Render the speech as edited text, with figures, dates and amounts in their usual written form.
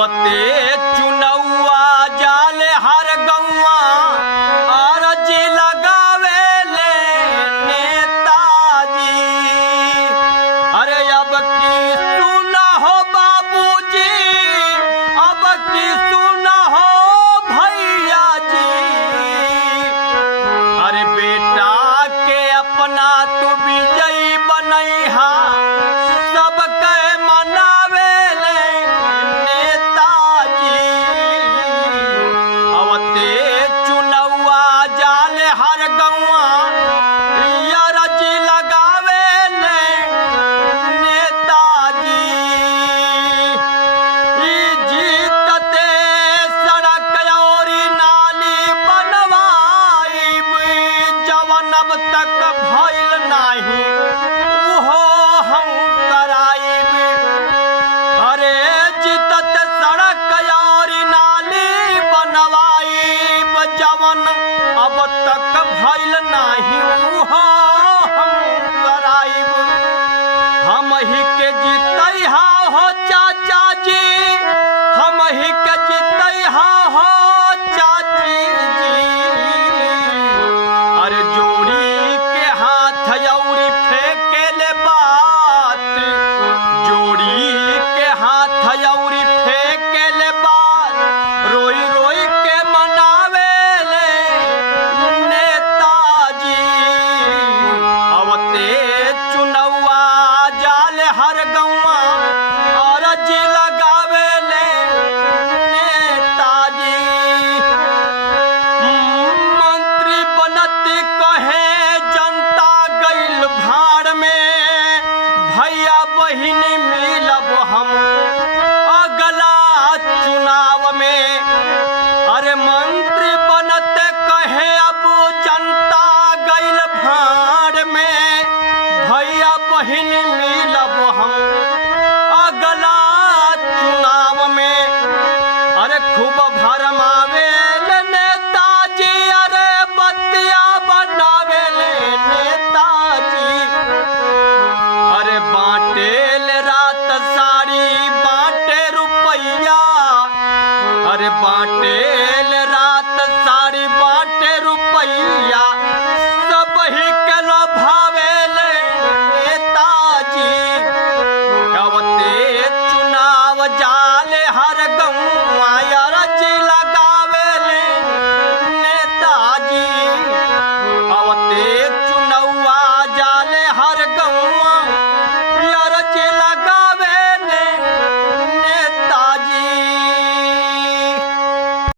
आवते चुनौआ जाले हर गौआ आरजी लगावे ले नेताजी। अरे अब की सुना हो बाबूजी, अब की सुना हो भैया जी। अरे बेटा के अपना तू विजयी बनैहा, सबके मनावे ले नेताजी। आवते चुनौआ जाले हर गौआ आरजी लगावे ले नेताजी। जीतते सड़क और नाली बनवाइब, जवन अब तक भइल नाही उहो हम कराइब। अरे जीतत सड़क और नाली बनवाइब, जवन अब तक भइल नाही उहो हम कराइब। हम ही के जीतैहा हो चाचा जी,